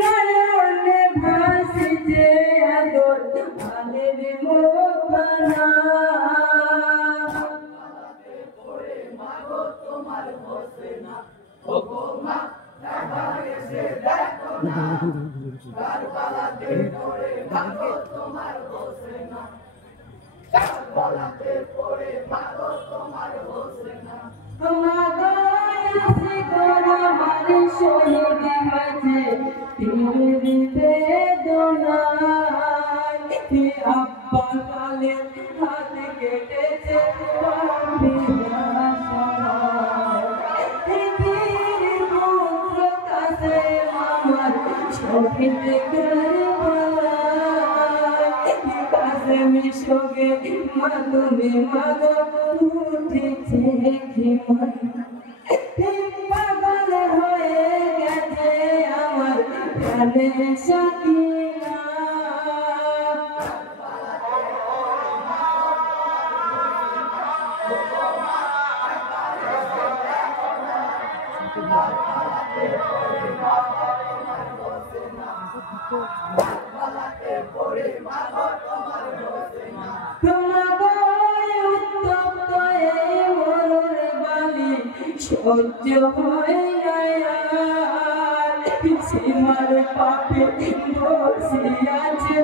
নয়নে ভাসছে আদর আলের মোহনা পড়ে মাগো তোমার হোসেনা ও গো মা একবার এসে দেখো না কারবালাতে পড়ে মাগো তোমার হোসেনা কারবালাতে পড়ে মাগো তোমার হোসেনা মাগো আসি গোরা মারি শহীদ হয়েছে তীর বেদনায় আব্বা কালের হাত কেটেছে শহীদ কাছে মিশোগে মা তুমি মাগো উঠেছে পাগল হয়ে গেছে আমার প্রাণের সাকিনা সহ্য হয় সীমার পাপে বসে আছে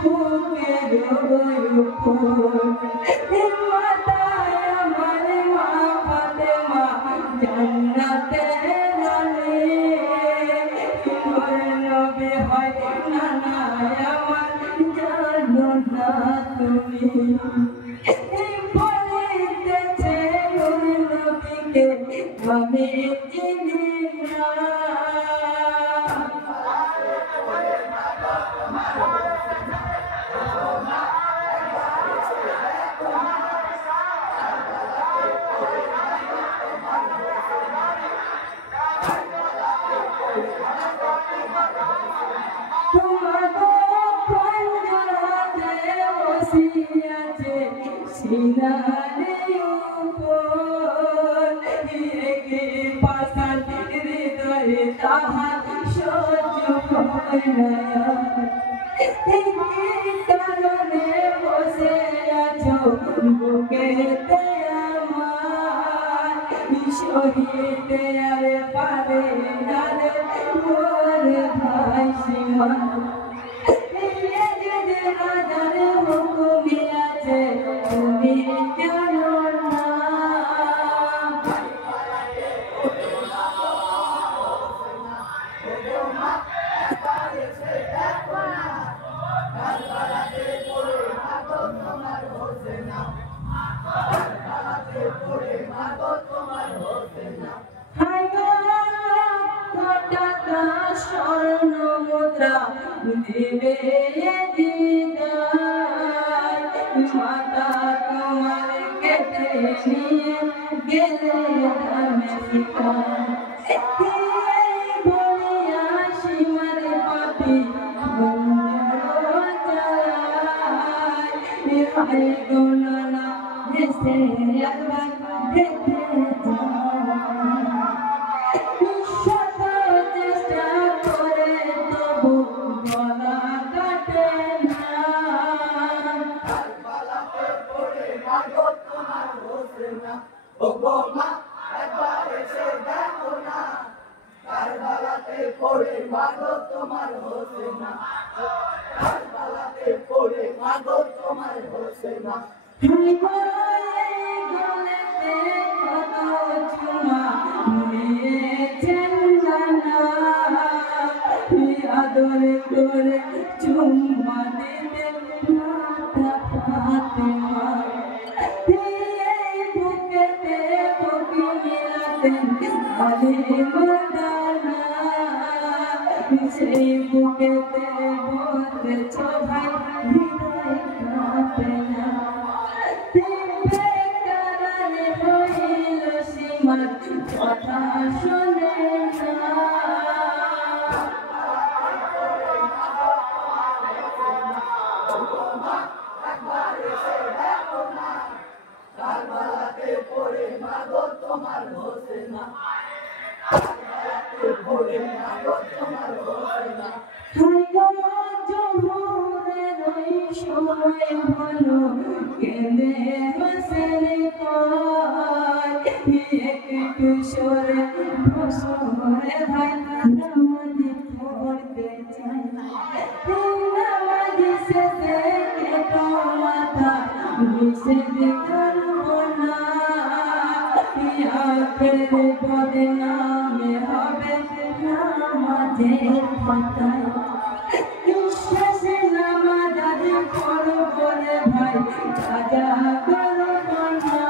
বুকের মাতায় আমার মা ফাতেমা জান্নাতে রানী নবী হয় নানা আমার জানো না তুমি বলিতেছে নবীকে আমি চিনি না সিনারে উপর একে পাশান হৃদয়ে তাহার সহ্য হয় না এই কারণে বসে আছো বুকেতে আমার শহীদ আর পারে না রে মোর ভাই সীমা স্বর্ণ মুদ্রা দিবে দিদার মাতা তোমার কেটে নিয়ে গেলে বলিয়া সীমার পাপি হায় গণনা দেশে একবার দেখে কারবালাতে পড়ে মাগো তোমার হোসেনা কারবালাতে পড়ে মাগো তোমার হোসেনা গলেতে কত চুমা নিয়েছেন নানা আদরে করে চুমা দিতে মাতা ফাতেমা বুকেতে বুকে মিলাতেন আলী মর্দানা সেই বুকেতে বলতেছ ভাই হৃদয় কাঁপে না বেকারারে হইল সীমার কথা শোনে না কারবালাতে পড়ে মাগো তোমার হোসেনা কারবালাতে পড়ে জোহরের ওই সময় হলো কেঁদে হাসেন কয় একটু সরে বসরে ভাই নামাজ পড়তে চাই নামাজ শেষে কেটো মাথা মিশে করব না আখের বদনামে হবে নামাজের পাতায় বিশ্বাসে নামাজ আজ পড়ব রে ভাই কাজা করব না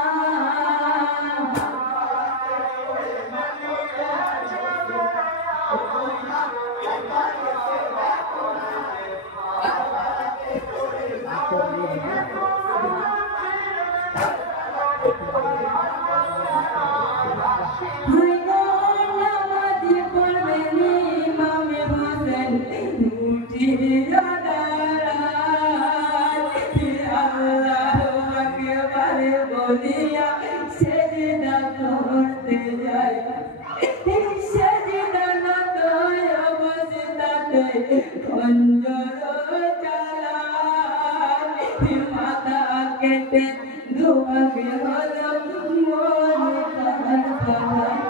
বলিয়া সেজদা করতে যায় সেজদা না তোয় অবস্থাতে খঞ্জর চালায় মাথা কেটে দুভাগে হলো মন তার গলায়